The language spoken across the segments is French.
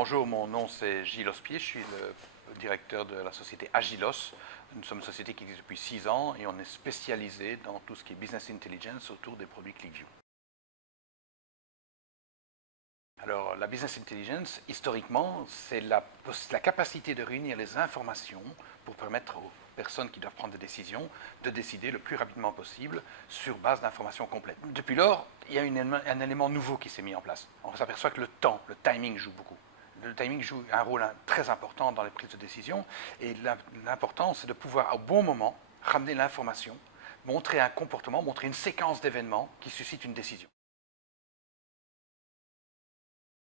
Bonjour, mon nom c'est Gilles Ospier, je suis le directeur de la société Agilos. Nous sommes une société qui existe depuis 6 ans et on est spécialisé dans tout ce qui est business intelligence autour des produits ClickView. Alors, la business intelligence, historiquement, c'est la capacité de réunir les informations pour permettre aux personnes qui doivent prendre des décisions de décider le plus rapidement possible sur base d'informations complètes. Depuis lors, il y a un élément nouveau qui s'est mis en place. On s'aperçoit que le temps, le timing joue beaucoup. Le timing joue un rôle très important dans les prises de décision et l'important, c'est de pouvoir, au bon moment, ramener l'information, montrer un comportement, montrer une séquence d'événements qui suscite une décision.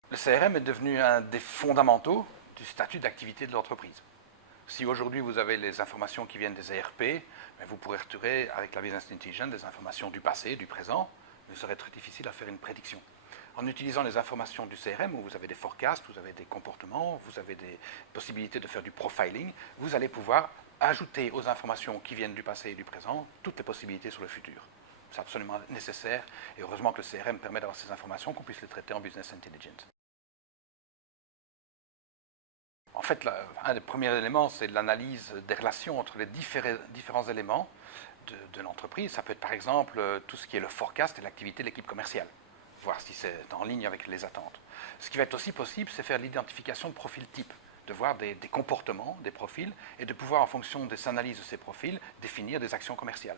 Le CRM est devenu un des fondamentaux du statut d'activité de l'entreprise. Si aujourd'hui vous avez les informations qui viennent des ERP, vous pourrez retrouver avec la Business Intelligence des informations du passé, du présent, mais ce serait très difficile à faire une prédiction. En utilisant les informations du CRM, où vous avez des forecasts, vous avez des comportements, vous avez des possibilités de faire du profiling, vous allez pouvoir ajouter aux informations qui viennent du passé et du présent toutes les possibilités sur le futur. C'est absolument nécessaire et heureusement que le CRM permet d'avoir ces informations, qu'on puisse les traiter en Business Intelligence. En fait, un des premiers éléments, c'est l'analyse des relations entre les différents éléments de l'entreprise. Ça peut être par exemple tout ce qui est le forecast et l'activité de l'équipe commerciale, voir si c'est en ligne avec les attentes. Ce qui va être aussi possible, c'est faire l'identification de profils types, de voir des comportements, des profils, et de pouvoir, en fonction des analyses de ces profils, définir des actions commerciales.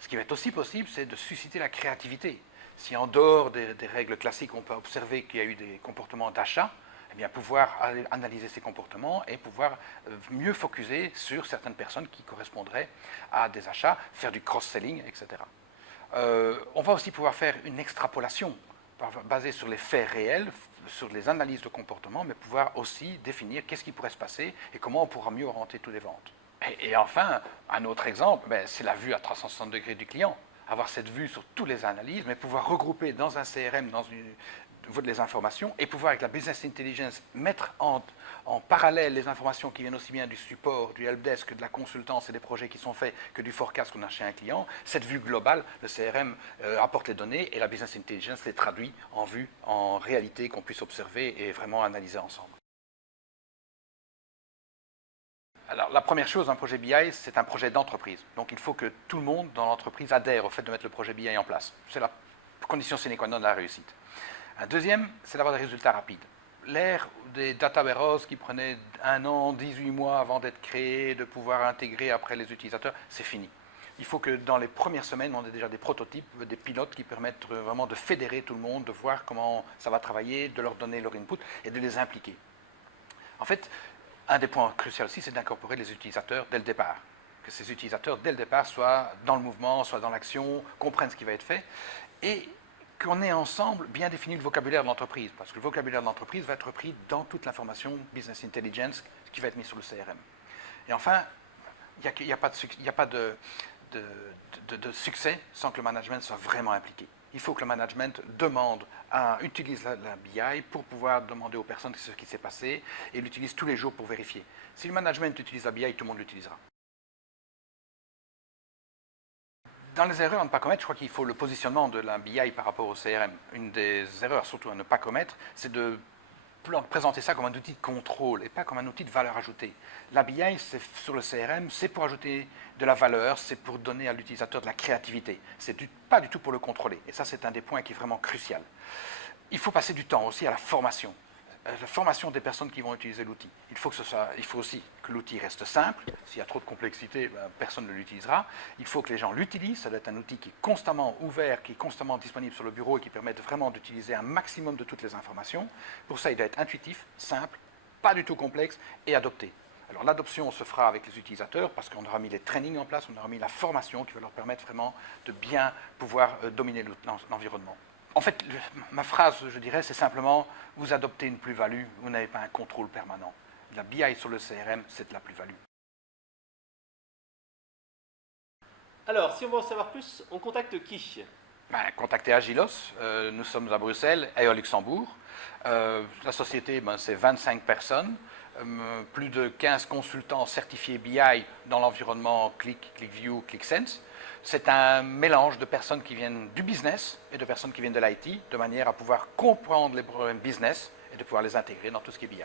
Ce qui va être aussi possible, c'est de susciter la créativité. Si en dehors des règles classiques, on peut observer qu'il y a eu des comportements d'achat, eh bien, pouvoir analyser ces comportements et pouvoir mieux focuser sur certaines personnes qui correspondraient à des achats, faire du cross-selling, etc. On va aussi pouvoir faire une extrapolation basée sur les faits réels, sur les analyses de comportement, mais pouvoir aussi définir qu'est-ce qui pourrait se passer et comment on pourra mieux orienter toutes les ventes. Et enfin, un autre exemple, c'est la vue à 360 degrés du client. Avoir cette vue sur toutes les analyses, mais pouvoir regrouper dans un CRM, les informations et pouvoir, avec la business intelligence, mettre en parallèle les informations qui viennent aussi bien du support, du helpdesk, que de la consultance et des projets qui sont faits, que du forecast qu'on a chez un client. Cette vue globale, le CRM apporte les données et la business intelligence les traduit en vue, en réalité qu'on puisse observer et vraiment analyser ensemble. Alors, la première chose, un projet BI, c'est un projet d'entreprise. Donc, il faut que tout le monde dans l'entreprise adhère au fait de mettre le projet BI en place. C'est la condition sine qua non de la réussite. Un deuxième, c'est d'avoir des résultats rapides. L'ère des data warehouses qui prenaient 1 an, 18 mois avant d'être créés, de pouvoir intégrer après les utilisateurs, c'est fini. Il faut que dans les premières semaines, on ait déjà des prototypes, des pilotes qui permettent vraiment de fédérer tout le monde, de voir comment ça va travailler, de leur donner leur input et de les impliquer. En fait, un des points cruciaux aussi, c'est d'incorporer les utilisateurs dès le départ. Que ces utilisateurs, dès le départ, soient dans le mouvement, soient dans l'action, comprennent ce qui va être fait et qu'on ait ensemble bien défini le vocabulaire de l'entreprise, parce que le vocabulaire de l'entreprise va être pris dans toute l'information business intelligence qui va être mise sur le CRM. Et enfin, il n'y a pas de succès sans que le management soit vraiment impliqué. Il faut que le management utilise la BI pour pouvoir demander aux personnes ce qui s'est passé et l'utilise tous les jours pour vérifier. Si le management utilise la BI, tout le monde l'utilisera. Dans les erreurs à ne pas commettre, je crois qu'il faut le positionnement de la BI par rapport au CRM. Une des erreurs surtout à ne pas commettre, c'est de présenter ça comme un outil de contrôle et pas comme un outil de valeur ajoutée. La BI, sur le CRM, c'est pour ajouter de la valeur, c'est pour donner à l'utilisateur de la créativité. C'est pas du tout pour le contrôler. Et ça, c'est un des points qui est vraiment crucial. Il faut passer du temps aussi à la formation des personnes qui vont utiliser l'outil. Il faut aussi que l'outil reste simple. S'il y a trop de complexité, personne ne l'utilisera. Il faut que les gens l'utilisent. Ça doit être un outil qui est constamment ouvert, qui est constamment disponible sur le bureau et qui permet vraiment d'utiliser un maximum de toutes les informations. Pour ça, il doit être intuitif, simple, pas du tout complexe et adopté. Alors l'adoption se fera avec les utilisateurs parce qu'on aura mis les trainings en place, on aura mis la formation qui va leur permettre vraiment de bien pouvoir dominer l'environnement. En fait, ma phrase, je dirais, c'est simplement « vous adoptez une plus-value, vous n'avez pas un contrôle permanent ». La BI sur le CRM, c'est de la plus-value. Alors, si on veut en savoir plus, on contacte qui? Contactez Agilos, nous sommes à Bruxelles et au Luxembourg. La société, c'est 25 personnes, plus de 15 consultants certifiés BI dans l'environnement ClickView, ClickSense. C'est un mélange de personnes qui viennent du business et de personnes qui viennent de l'IT, de manière à pouvoir comprendre les problèmes business et de pouvoir les intégrer dans tout ce qui est BI.